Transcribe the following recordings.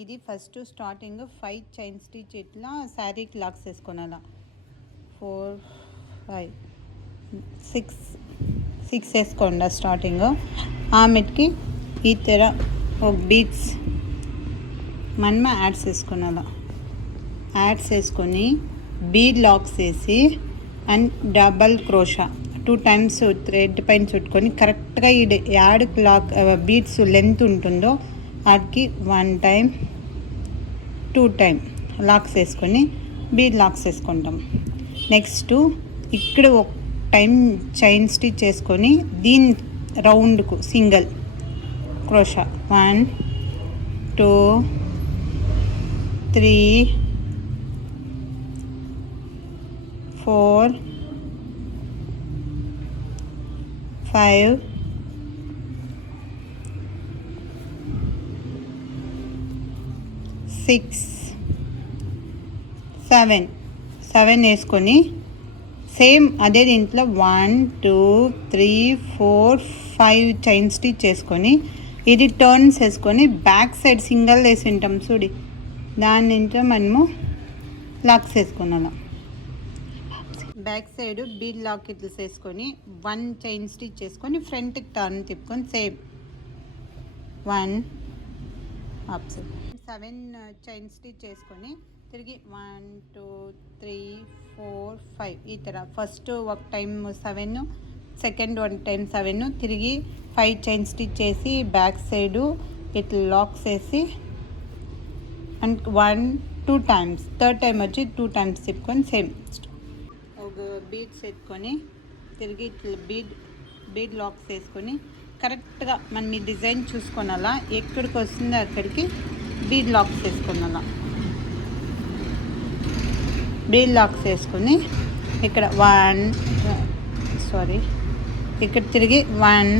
ఇది first starting 5 chain stitch ఇట్లా శారీకి లాక్స్ వేసుకోనాల 4 5 6 వేసుకోండి స్టార్టింగ్ ఆమెకి ఈ తెర ఒక బీట్స్ మనమ యాడ్స్ వేసుకోనాల యాడ్స్ వేసుకొని బీడ్ లాక్స్ వేసి and double crochet 2 times thread పైన చుట్టుకొని కరెక్ట్గా ఈ యాడ్ క్లాక్ బీడ్స్ లెంత్ ఉంటుందో వాటికి 1 టైం 2 టైం లాక్స్ వేసుకొని బీడ్ లాక్స్ వేసుకుంటాం. నెక్స్ట్ ఇక్కడ ఒక టైం చైన్ స్టిచ్ చేసుకొని దీని రౌండ్కు సింగిల్ క్రోషా 1 2 3 4 5 6 7 వేసుకొని సేమ్ అదే దీంట్లో 1 2 3 4 5 చైన్ స్టిచ్ చేసుకొని ఇది టర్న్స్ వేసుకొని బ్యాక్ సైడ్ సింగిల్ వేసి ఉంటాం చూడి దాని నుంచి మనము లాక్స్ వేసుకున్నాం. బ్యాక్ సైడ్ బీడ్ లాకెట్స్ వేసుకొని 1 చైన్ స్టిచ్ చేసుకొని ఫ్రంట్కి టర్న్ తిప్పుకొని సేమ్ 1 ఆప్సైడ్ 7 చైన్ స్టిచ్ చేసుకొని తిరిగి 1 2 3 4 5 ఈ తర ఫస్ట్ ఒక టైం 7 సెకండ్ 1 టైం 7 తిరిగి 5 చైన్ స్టిచ్ చేసి బ్యాక్ సైడ్ ఇట్లా లాక్స్ వేసి అండ్ 1 2 టైమ్స్ థర్డ్ టైం వచ్చి 2 టైమ్స్ తిప్పుకొని సేమ్ ఒక బీడ్స్ ఎత్తుకొని తిరిగి ఇట్లా బీడ్ లాక్స్ వేసుకొని కరెక్ట్గా మనం ఈ డిజైన్ చూసుకోనాలా ఎక్కడికి వస్తుందో అక్కడికి బీడ్ లాక్స్ వేసుకున్నాలా. బీడ్ లాక్స్ వేసుకొని ఇక్కడ ఇక్కడ తిరిగి 1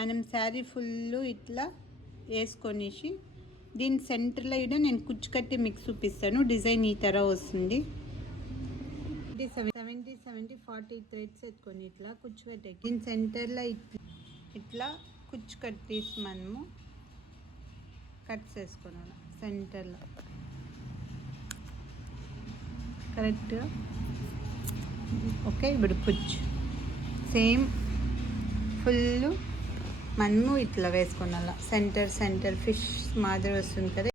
మనం శారీ ఫుల్ ఇట్లా వేసుకొనేసి దీని సెంటర్లో నేను కుచ్చు కట్టి మీకు చూపిస్తాను. డిజైన్ ఈ తర వస్తుంది. 70 40 థ్రెడ్స్ ఎత్తుకొని ఇట్లా కుచ్చు పెట్టేకి దీని సెంటర్లో ఇట్లా కుచ్చు కట్టేసి మనము కట్స్ వేసుకున్నాను సెంటర్లో కరెక్ట్గా. ఓకే, ఇప్పుడు కుచ్చు సేమ్ ఫుల్ మనము ఇట్లా వేసుకున్నాం. సెంటర్ ఫిష్ మాదిరి వస్తుంది కదా.